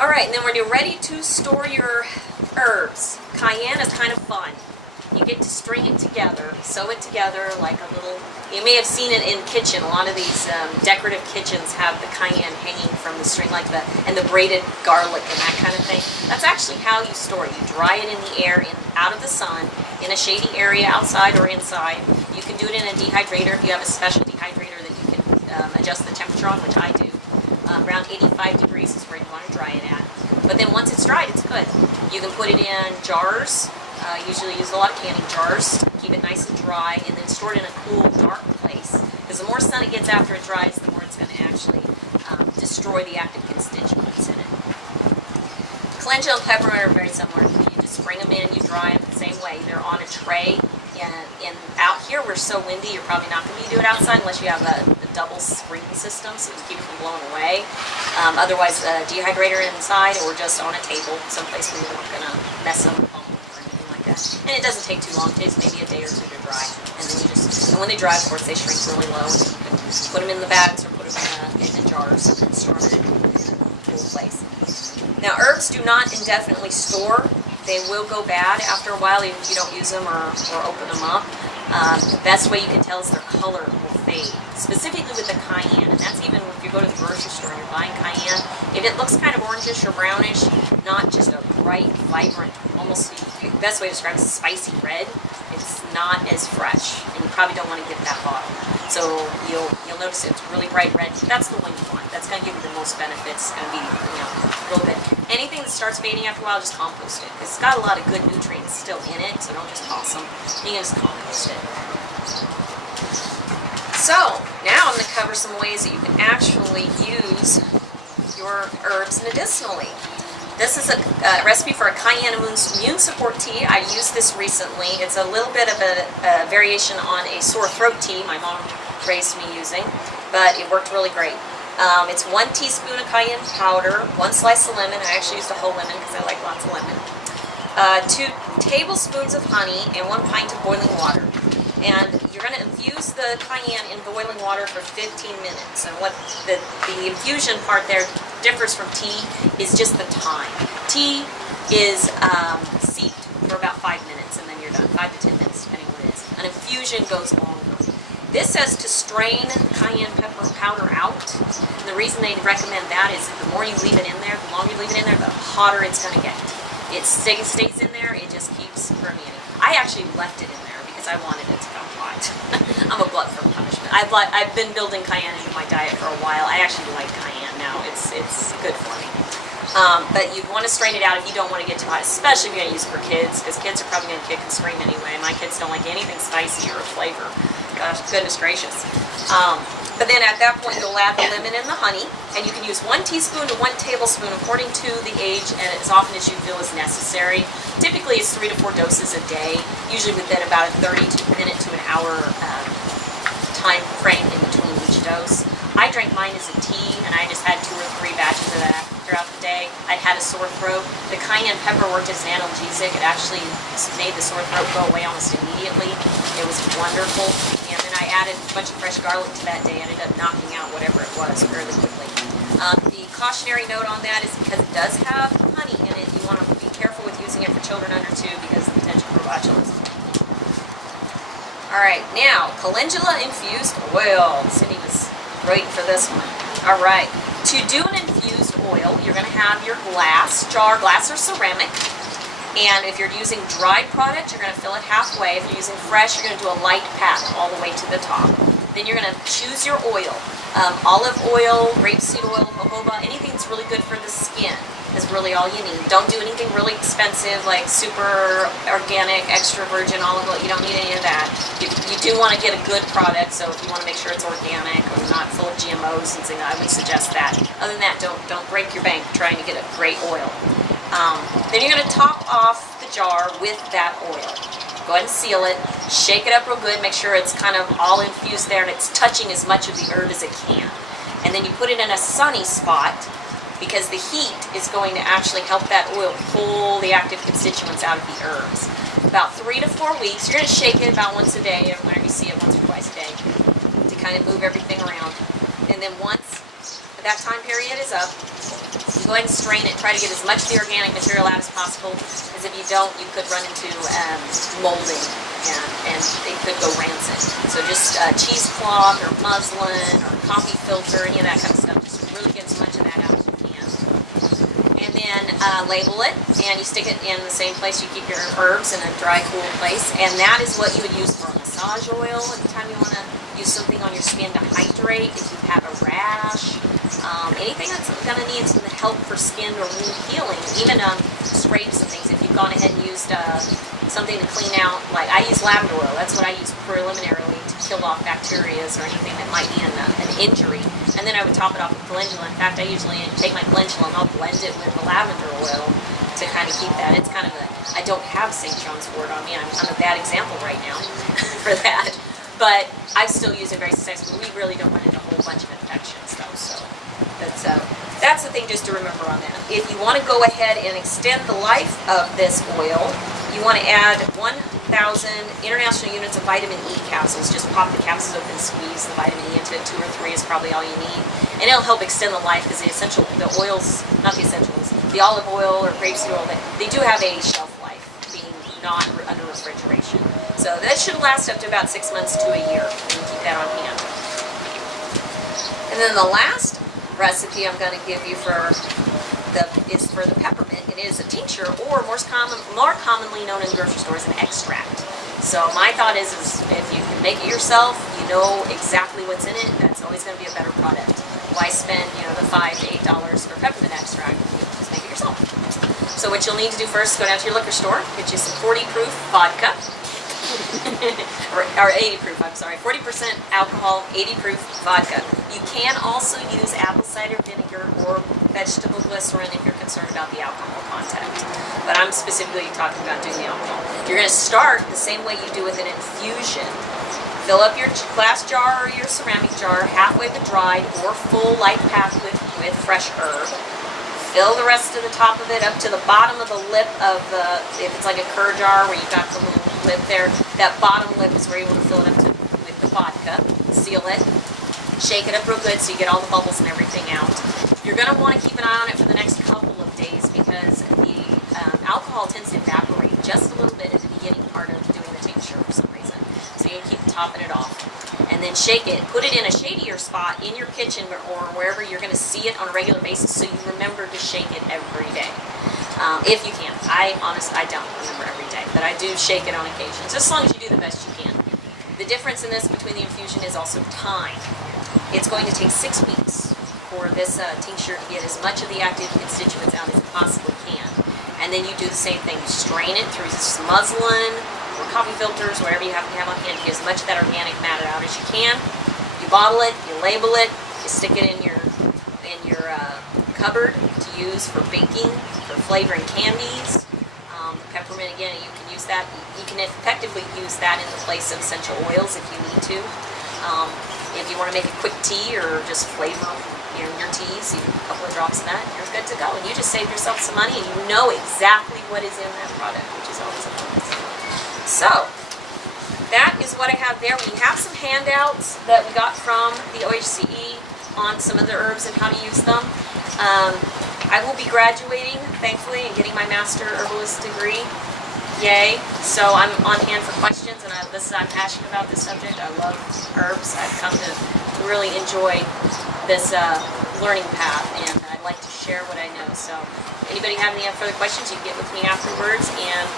All right, and then when you're ready to store your herbs, cayenne is kind of fun. You get to string it together, sew it together like a little, you may have seen it in kitchen. A lot of these decorative kitchens have the cayenne hanging from the string like the, and the braided garlic and that kind of thing. That's actually how you store it. You dry it in the air, out of the sun, in a shady area outside or inside. You can do it in a dehydrator if you have a special dehydrator that you can adjust the temperature on, which I do. Around 85 degrees is where you want to dry it at. But then once it's dried, it's good. You can put it in jars. Usually use a lot of canning jars. Keep it nice and dry, and then store it in a cool, dark place. Because the more sun it gets after it dries, the more it's going to actually destroy the active constituents in it. Calendula and peppermint are very similar. You just bring them in, you dry them the same way. They're on a tray. And out here, we're so windy, you're probably not going to do it outside unless you have a double screen system, so to keep it from blowing away. Otherwise, a dehydrator inside or just on a table, someplace where you're not going to mess them up or anything like that. And it doesn't take too long. It takes maybe a day or two to dry. And then and when they dry, of course, they shrink really low. And you can put them in the bags or put them in the jars and store them in a cool place. Now, herbs do not indefinitely store. They will go bad after a while if you don't use them or open them up. The best way you can tell is their color will fade, specifically with the cayenne. And that's even if you go to the grocery store and you're buying cayenne. If it looks kind of orangish or brownish, not just a bright, vibrant, almost the best way to describe it is spicy red, it's not as fresh. And you probably don't want to get that bottle. So you'll notice it's really bright red. That's the one you want. That's going to give you the most benefits. It's going to be, real good. Anything that starts fading after a while, just compost it. It's got a lot of good nutrients still in it, so don't just toss them. You can just compost it. So now I'm going to cover some ways that you can actually use your herbs medicinally. This is a recipe for a cayenne immune support tea. I used this recently. It's a little bit of a variation on a sore throat tea my mom raised me using, but it worked really great. It's 1 teaspoon of cayenne powder, 1 slice of lemon. I actually used a whole lemon because I like lots of lemon. 2 tablespoons of honey and 1 pint of boiling water. And you're going to infuse the cayenne in boiling water for 15 minutes. And what the infusion part there differs from tea is just the time. Tea is steeped for about 5 minutes and then you're done, 5 to 10 minutes depending on what it is. An infusion goes longer. This says to strain cayenne pepper powder out. And the reason they recommend that is the more you leave it in there, the longer you leave it in there, the hotter it's going to get. It stays in there, it just keeps permeating. I actually left it in there because I wanted it to come hot. I'm a glutton for punishment. I've been building cayenne into my diet for a while. I actually like cayenne now. It's good for me. But you want to strain it out if you don't want to get too hot, especially if you're going to use it for kids, because kids are probably going to kick and scream anyway. My kids don't like anything spicy or flavor. Gosh, goodness gracious. But then at that point, you'll add the lemon and the honey, and you can use 1 teaspoon to 1 tablespoon according to the age and as often as you feel is necessary. Typically, it's 3 to 4 doses a day, usually within about a 30-minute to an hour time frame in between each dose. I drank mine as a tea, and I just had 2 or 3 batches of that throughout the day. I had a sore throat. The cayenne pepper worked as an analgesic. It actually made the sore throat go away almost immediately. It was wonderful. And then I added a bunch of fresh garlic to that day. I ended up knocking out whatever it was fairly quickly. The cautionary note on that is because it does have honey in it, you want to be careful with using it for children under 2 because of the potential for botulism. Alright, now, calendula infused oil. Cindy was waiting for this one. Alright, to do an infused oil, you're going to have your glass or ceramic. And if you're using dried product, you're going to fill it halfway. If you're using fresh, you're going to do a light pat all the way to the top. Then you're going to choose your oil. Olive oil, rapeseed oil, jojoba, anything that's really good for the skin is really all you need. Don't do anything really expensive like super organic, extra virgin olive oil. You don't need any of that. You do want to get a good product, so if you want to make sure it's organic or not full of GMOs and things, I would suggest that. Other than that, don't break your bank trying to get a great oil. Then you're going to top off the jar with that oil. Go ahead and seal it, shake it up real good, make sure it's kind of all infused there and it's touching as much of the herb as it can. And then you put it in a sunny spot because the heat is going to actually help that oil pull the active constituents out of the herbs. About 3 to 4 weeks, you're going to shake it about once a day, or whenever you see it, once or twice a day, to kind of move everything around. And then once that time period is up, You go ahead and strain it. Try to get as much of the organic material out as possible, because if you don't, you could run into molding, and it could go rancid. So just cheesecloth or muslin or coffee filter, any of that kind of stuff, just really get as much of that out as you can. And then label it, and you stick it in the same place you keep your herbs, in a dry, cool place. And that is what you would use for a massage oil anytime you want to use something on your skin to hydrate, if you have a rash, anything that's going to need some help for skin or wound healing, even scrapes and things. If you've gone ahead and used something to clean out, like I use lavender oil, that's what I use preliminarily to kill off bacteria or anything that might be an injury. And then I would top it off with calendula. In fact, I usually take my calendula and I'll blend it with the lavender oil to kind of keep that. It's kind of I don't have St. John's wort on me. I'm a bad example right now for that. But I still use it very successfully. We really don't run into a whole bunch of infections though. So that's the thing just to remember on that. If you want to go ahead and extend the life of this oil, you want to add 1,000 international units of vitamin E capsules. Just pop the capsules open and squeeze the vitamin E into it. 2 or 3 is probably all you need. And it'll help extend the life, because the oils, not the essentials, the olive oil or grapeseed oil, they do have a shelf life, being not under refrigeration. So that should last up to about 6 months to a year. You can keep that on hand. And then the last recipe I'm going to give you is for the peppermint. It is a tincture, or more commonly known in grocery stores, an extract. So my thought is if you can make it yourself, you know exactly what's in it, that's always going to be a better product. Why spend the $5 to $8 for peppermint extract? Just make it yourself. So what you'll need to do first, go down to your liquor store, get you some 40 proof vodka. or 80 proof, I'm sorry, 40% alcohol, 80 proof vodka. You can also use apple cider vinegar or vegetable glycerin if you're concerned about the alcohol content. But I'm specifically talking about doing the alcohol. You're going to start the same way you do with an infusion. Fill up your glass jar or your ceramic jar halfway with dried or full light pack with fresh herb. Fill the rest of the top of it up to the bottom of the lip of if it's like a cur jar where you've got the little lip there, that bottom lip is where you're able to fill it up with the vodka. Seal it. Shake it up real good so you get all the bubbles and everything out. You're going to want to keep an eye on it for the next couple of days, because the alcohol tends to evaporate just a little bit at the beginning part of doing the tincture for some reason. So you keep topping it off. And then shake it. Put it in a shadier spot in your kitchen or wherever you're going to see it on a regular basis, so you remember to shake it every day. If you can. I don't remember every day, but I do shake it on occasion. Just as long as you do the best you can. The difference in this between the infusion is also time. It's going to take 6 weeks for this tincture to get as much of the active constituents out as it possibly can. And then you do the same thing. You strain it through some muslin or coffee filters, whatever you happen to have on hand, to get as much of that organic matter out as you can. You bottle it, you label it, you stick it in your cupboard to use for baking, for flavoring candies. Peppermint, again, you can use that. You can effectively use that in the place of essential oils if you need to. If you want to make a quick tea or just flavor your teas, you a couple of drops of that, you're good to go. And you just save yourself some money, and you know exactly what is in that product, which is always a bonus. So that is what I have there. We have some handouts that we got from the OHCE on some of the herbs and how to use them. I will be graduating, thankfully, and getting my Master Herbalist degree. Yay. So I'm on hand for questions, and I'm passionate about this subject. I love herbs. I've come to really enjoy this learning path, and I'd like to share what I know. So anybody have any further questions, you can get with me afterwards, and